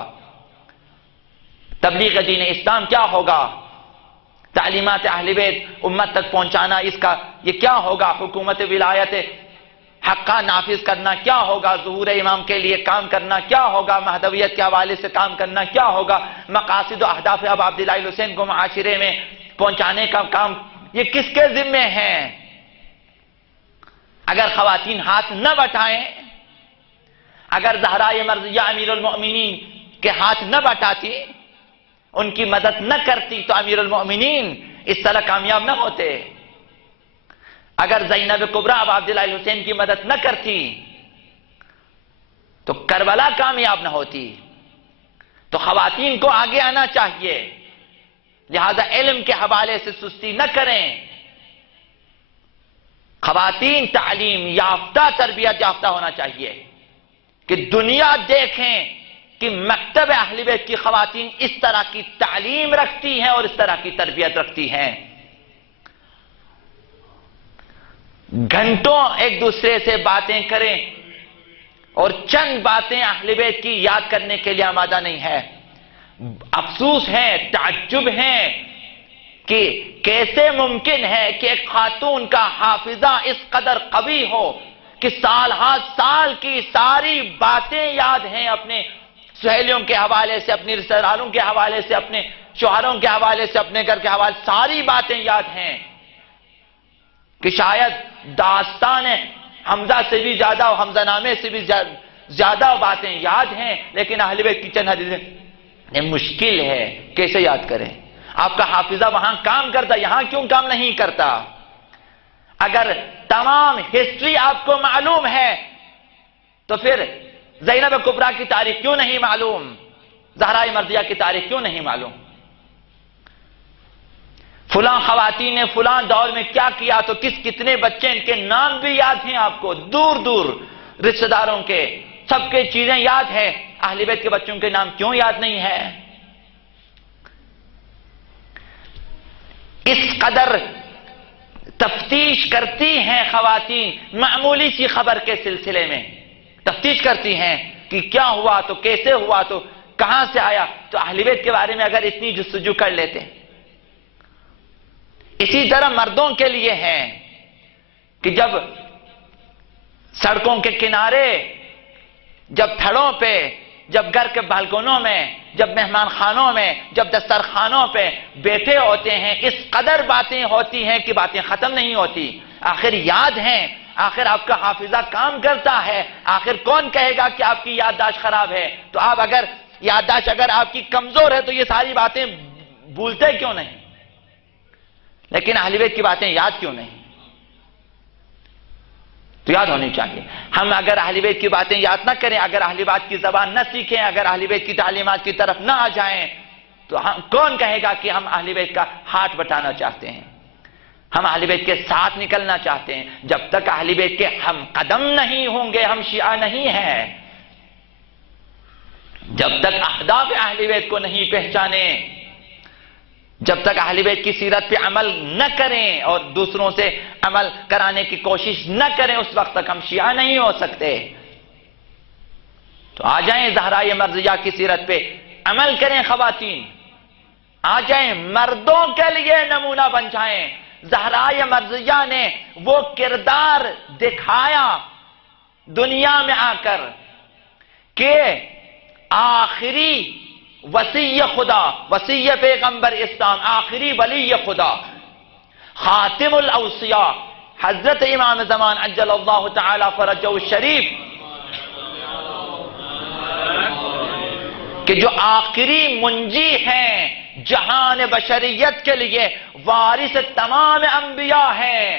تبلیغ دین اسلام کیا ہوگا؟ تعلیمات اہل بیت امت تک پہنچانا، اس کا یہ کیا ہوگا؟ حکومت ولایت حقہ نافذ کرنا کیا ہوگا؟ ظہور امام کے لیے کام کرنا کیا ہوگا؟ مہدویت کے حوالے سے کام کرنا کیا ہوگا؟ مقاصد و اہداف اب عبداللہ حسین کو معاشرے میں پہنچانے کا کام یہ کس کے ذمے ہیں؟ اگر خواتین ہاتھ نہ بٹائیں، اگر زہرائے مرضیہ امیر المؤمنین کے ہاتھ نہ بٹاتی، ان کی مدد نہ کرتی، تو امیر المؤمنین اس طرح کامیاب نہ ہوتے۔ اگر زینب کبریٰ اب عبداللہ حسین کی مدد نہ کرتی تو کربلا کامیاب نہ ہوتی۔ تو خواتین کو آگے آنا چاہیے، لہذا علم کے حوالے سے سستی نہ کریں۔ خواتین تعلیم یافتہ، تربیت یافتہ ہونا چاہیے کہ دنیا دیکھیں کہ مکتب اہل بیت کی خواتین اس طرح کی تعلیم رکھتی ہیں اور اس طرح کی تربیت رکھتی ہیں۔ گھنٹوں ایک دوسرے سے باتیں کریں اور چند باتیں اہل بیت کی یاد کرنے کے لیے آمادہ نہیں ہے۔ افسوس ہے، تعجب ہے کہ کیسے ممکن ہے کہ ایک خاتون کا حافظہ اس قدر قوی ہو کہ سال ہر سال کی ساری باتیں یاد ہیں، اپنے سہیلیوں کے حوالے سے، اپنی رشتہ داروں کے حوالے سے، اپنے شوہروں کے حوالے سے، اپنے گھر کے حوالے سے ساری باتیں یاد ہیں، کہ شاید داستان حمزہ سے بھی زیادہ اور حمزہ نامے سے بھی زیادہ باتیں یاد ہیں، لیکن اہل بیت کی چند حدیثیں مشکل ہے، کیسے یاد کریں؟ آپ کا حافظہ وہاں کام کرتا، یہاں کیوں کام نہیں کرتا؟ اگر تمام ہسٹری آپ کو معلوم ہے تو پھر زینب کبریٰ کی تاریخ کیوں نہیں معلوم؟ زہرائے مرضیہ کی تاریخ کیوں نہیں معلوم؟ فلاں خواتین نے فلاں دور میں کیا کیا، تو کتنے بچے، ان کے نام بھی یاد ہیں آپ کو، دور دور رشتہ داروں کے، سب کے چیزیں یاد ہیں، اہل بیت کے بچوں کے نام کیوں یاد نہیں ہے؟ اس قدر تفتیش کرتی ہیں خواتین معمولی سی خبر کے سلسلے میں، تفتیش کرتی ہیں کہ کیا ہوا، تو کیسے ہوا، تو کہاں سے آیا۔ تو اہل بیت کے بارے میں اگر اتنی جستجو کر لیتے۔ اسی طرح مردوں کے لیے ہیں کہ جب سڑکوں کے کنارے، جب تھڑوں پہ، جب گھر کے بالکنوں میں، جب مہمان خانوں میں، جب دسترخوانوں پہ بیٹھے ہوتے ہیں، اس قدر باتیں ہوتی ہیں کہ باتیں ختم نہیں ہوتی۔ آخر یاد ہیں، آخر آپ کا حافظہ کام کرتا ہے، آخر کون کہے گا کہ آپ کی یادداشت خراب ہے؟ تو آپ اگر یادداشت اگر آپ کی کمزور ہے تو یہ ساری باتیں بھولتے کیوں نہیں؟ لیکن اہل بیت کی باتیں یاد کیوں نہیں؟ تو یاد ہونی چاہیے۔ ہم اگر اہل بیت کی باتیں یاد نہ کریں، اگر اہل بیت کی زبان نہ سیکھیں، اگر اہل بیت کی تعلیمات کی طرف نہ آ جائیں، تو کون کہے گا کہ ہم اہل بیت کا ہاتھ بٹانا چاہتے ہیں، ہم اہل بیت کے ساتھ نکلنا چاہتے ہیں؟ جب تک اہل بیت کے ہم قدم نہیں ہوں گے، ہم شیعہ نہیں ہیں۔ جب تک اہداف اہل بیت کو نہیں پہچانے، جب تک اہل بیت کی سیرت پہ عمل نہ کریں اور دوسروں سے عمل کرانے کی کوشش نہ کریں، اس وقت تک ہم شیعہ نہیں ہو سکتے۔ تو آ جائیں زہرائے مرضیہ کی سیرت پہ عمل کریں، خواتین آ جائیں، مردوں کے لیے نمونہ بن جائیں۔ زہرائے مرضیہ نے وہ کردار دکھایا دنیا میں آ کر کہ آخری وصی خدا، وصی پیغمبر اسلام، آخری ولی خدا، خاتم الاوصیاء حضرت امام زمان عجل اللہ تعالی فرجہ الشریف، کہ جو آخری منجی ہیں جہان بشریت کے لیے، وارث تمام انبیاء ہیں،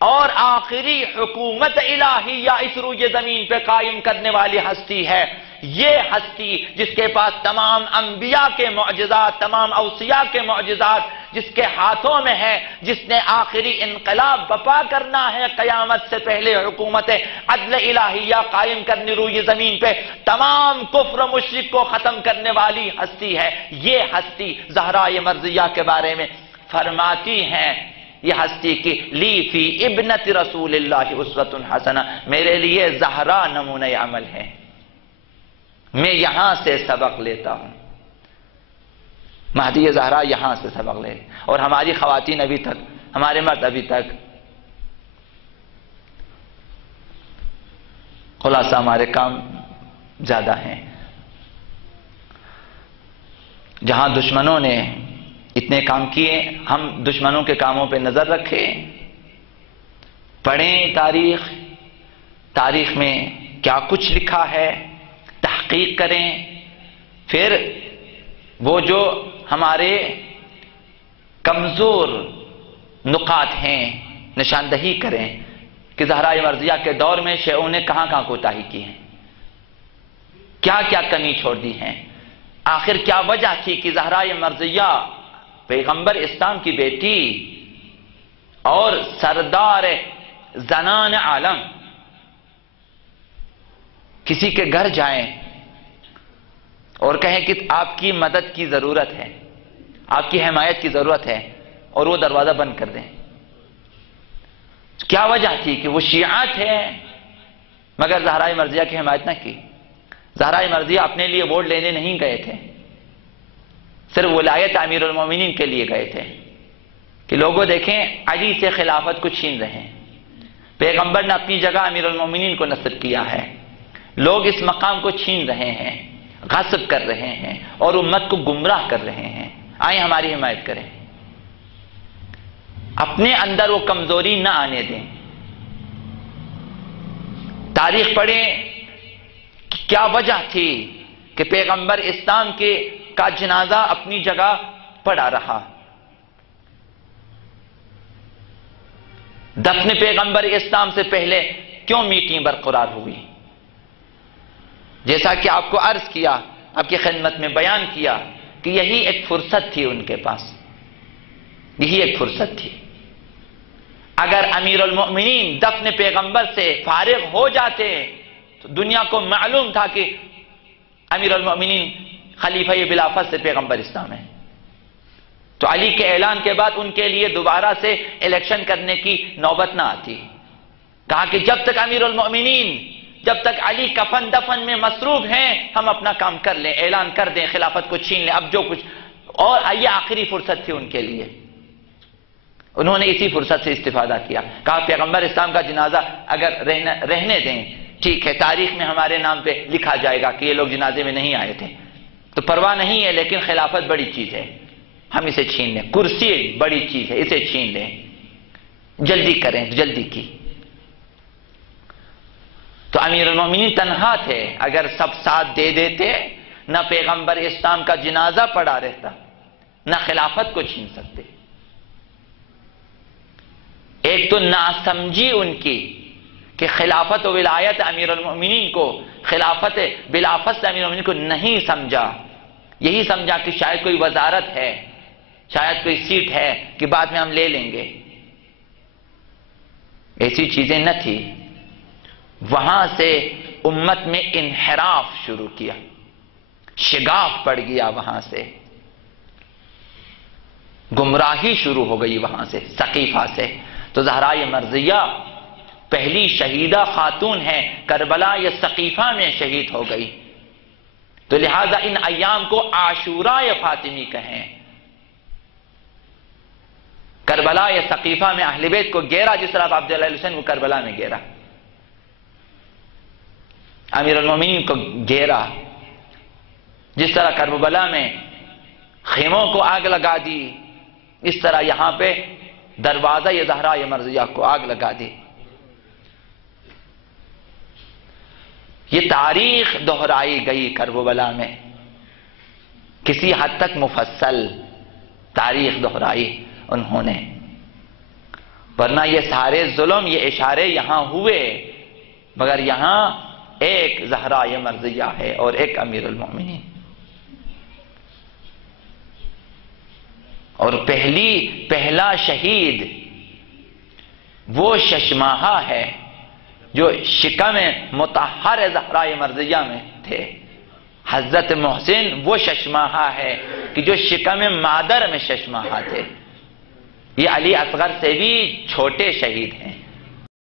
اور آخری حکومت الہیہ اس روئے زمین پہ قائم کرنے والی ہستی ہے۔ یہ ہستی جس کے پاس تمام انبیاء کے معجزات، تمام اوصیاء کے معجزات جس کے ہاتھوں میں ہے، جس نے آخری انقلاب بپا کرنا ہے، قیامت سے پہلے حکومت عدل الہیہ قائم کرنے روئے زمین پہ، تمام کفر و مشرک کو ختم کرنے والی ہستی ہے۔ یہ ہستی زہرائے مرضیہ کے بارے میں فرماتی ہیں، یہ ہستی کی لی فی ابنت رسول اللہ اسوۃ حسنہ، میرے لیے زہرا نمونہ عمل ہے، میں یہاں سے سبق لیتا ہوں۔ مہدی زہرا یہاں سے سبق لے، اور ہماری خواتین ابھی تک، ہمارے مرد ابھی تک، خلاصہ ہمارے کام زیادہ ہیں۔ جہاں دشمنوں نے اتنے کام کیے، ہم دشمنوں کے کاموں پہ نظر رکھیں، پڑھیں تاریخ، تاریخ میں کیا کچھ لکھا ہے، تحقیق کریں، پھر وہ جو ہمارے کمزور نقاط ہیں نشاندہی کریں کہ زہرائے مرضیہ کے دور میں شیعوں نے کہاں کہاں کوتاہی کی ہے، کیا کیا کمی چھوڑ دی ہیں، آخر کیا وجہ تھی کہ زہرائے مرضیہ پیغمبر اسلام کی بیٹی اور سردار زنان عالم کسی کے گھر جائیں اور کہیں کہ آپ کی مدد کی ضرورت ہے، آپ کی حمایت کی ضرورت ہے، اور وہ دروازہ بند کر دیں؟ کیا وجہ تھی کہ وہ شیعہ تھے مگر زہرائے مرضیہ کی حمایت نہ کی؟ زہرائے مرضیہ اپنے لیے ووٹ لینے نہیں گئے تھے، صرف ولایت امیر المومنین کے لیے گئے تھے کہ لوگوں دیکھیں علی سے خلافت کو چھین رہے ہیں، پیغمبر نے اپنی جگہ امیر المومنین کو نصب کیا ہے، لوگ اس مقام کو چھین رہے ہیں، غصب کر رہے ہیں اور امت کو گمراہ کر رہے ہیں، آئیں ہماری حمایت کریں۔ اپنے اندر وہ کمزوری نہ آنے دیں، تاریخ پڑھیں کیا وجہ تھی کہ پیغمبر اسلام کا جنازہ اپنی جگہ پڑا رہا، دفن پیغمبر اسلام سے پہلے کیوں میٹنگ برقرار ہوئی؟ جیسا کہ آپ کو عرض کیا، آپ کی خدمت میں بیان کیا کہ یہی ایک فرصت تھی ان کے پاس، یہی ایک فرصت تھی۔ اگر امیر المؤمنین دفن پیغمبر سے فارغ ہو جاتے تو دنیا کو معلوم تھا کہ امیر المؤمنین خلیفہ بلا فصل پیغمبر اسلام ہے، تو علی کے اعلان کے بعد ان کے لیے دوبارہ سے الیکشن کرنے کی نوبت نہ آتی۔ کہا کہ جب تک امیر المؤمنین، جب تک علی کفن دفن میں مصروف ہیں، ہم اپنا کام کر لیں، اعلان کر دیں، خلافت کو چھین لیں، اب جو کچھ، اور یہ آخری فرصت تھی ان کے لیے، انہوں نے اسی فرصت سے استفادہ کیا۔ کہا پیغمبر اسلام کا جنازہ اگر رہنے دیں ٹھیک ہے، تاریخ میں ہمارے نام پہ لکھا جائے گا کہ یہ لوگ جنازے میں نہیں آئے تھے، تو پرواہ نہیں ہے، لیکن خلافت بڑی چیز ہے، ہم اسے چھین لیں، کرسی بڑی چیز ہے، اسے چھین لیں، جلدی کریں، جلدی کی۔ تو امیر المومنین تنہا تھے، اگر سب ساتھ دے دیتے نہ پیغمبر اسلام کا جنازہ پڑا رہتا، نہ خلافت کو چھین سکتے۔ ایک تو ناسمجھی ان کی کہ خلافت و ولایت امیر المؤمنین کو، خلافت بلا فصل امیر المؤمنین کو نہیں سمجھا، یہی سمجھا کہ شاید کوئی وزارت ہے، شاید کوئی سیٹ ہے کہ بعد میں ہم لے لیں گے، ایسی چیزیں نہ تھی۔ وہاں سے امت میں انحراف شروع کیا، شگاف پڑ گیا وہاں سے، گمراہی شروع ہو گئی وہاں سے، ثقیفہ سے۔ تو زہرا مرضیہ پہلی شہیدہ خاتون ہے، کربلا یا ثقیفہ میں شہید ہو گئی۔ تو لہذا ان ایام کو عاشوراء فاطمی کہیں۔ کربلا یا ثقیفہ میں اہل بیت کو گیرا، جس طرح عبداللہ حسین کو کربلا میں گیرا، امیر المومنین کو گیرا، جس طرح کربلا میں خیموں کو آگ لگا دی، اس طرح یہاں پہ دروازہ یہ زہرا مرضیہ کو آگ لگا دی۔ یہ تاریخ دہرائی گئی کربلا میں، کسی حد تک مفصل تاریخ دہرائی انہوں نے، ورنہ یہ سارے ظلم، یہ اشارے یہاں ہوئے، مگر یہاں ایک زہرا مرضیہ ہے اور ایک امیر المومنین۔ اور پہلا شہید وہ ششماہا ہے جو شکم مطہر زہرا مرضیہ میں تھے۔ حضرت محسن وہ ششماہا ہے کہ جو شکم مادر میں ششماہا تھے۔ یہ علی اصغر سے بھی چھوٹے شہید ہیں۔